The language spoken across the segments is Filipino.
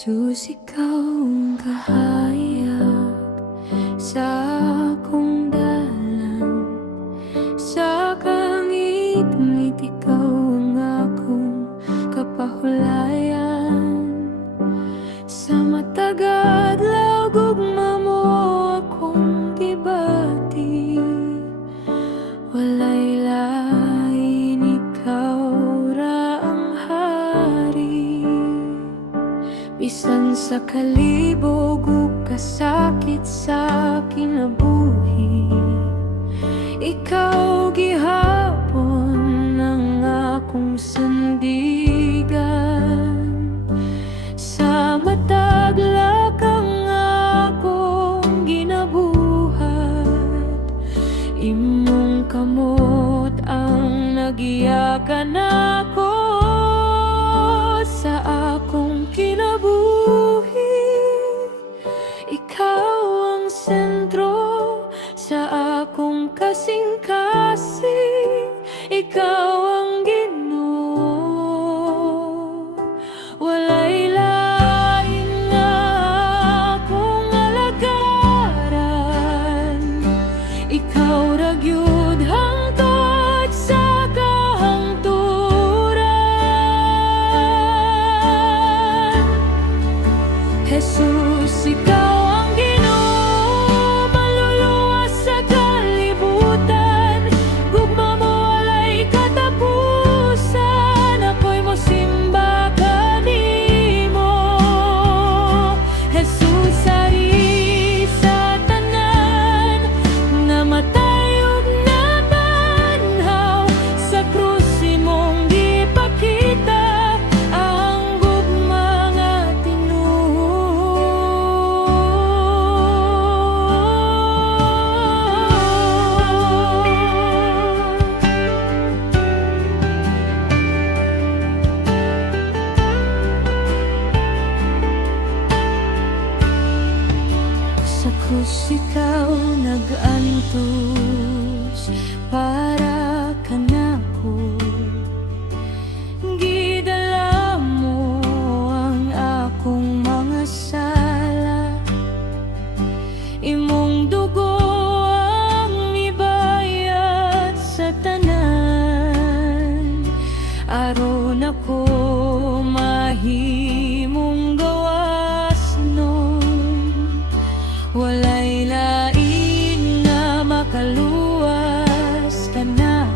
Jesus, ikaw ang kahayag sa akong dalan. Sa kangit-ngit, ikaw ang akong kapahulayan. Sa matagad law gugma mo akong gibati. Walay lain, ikaw ra ang hari. Bisan sa kalibog ug kasakit sa kinabuhi, ikaw gihapon ang akong sandigan. Sa matag lakang akong ginabuhat, imong kamot ang nagiyakan ako. Sa akong kinabuhi, ikaw ang sentro. Sa akong kasing-kasing, ikaw ang Ginoo. Walay lain nga akong alagaran, ikaw ra gyud hangtod sa kahangturan. Jesus, ikaw ang Ginoo, maluluwas sa kalibutan. Gugma mo walay katapusan, ako'y mosimba kanimo. Jesus, ari sa tanan, namatay ug nabanhaw. Sa krus imong gipakita ang gugma nga sa krus ikaw nag-antos para kanako. Gidala mo ang akong mga sala, imong dugo ang ibayad sa tanan. Aron ako mahimong gawas nun, walay lain na makaluwas ka na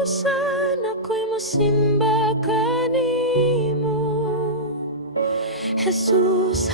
katapusan ako'y mosimba kanimo, Jesus.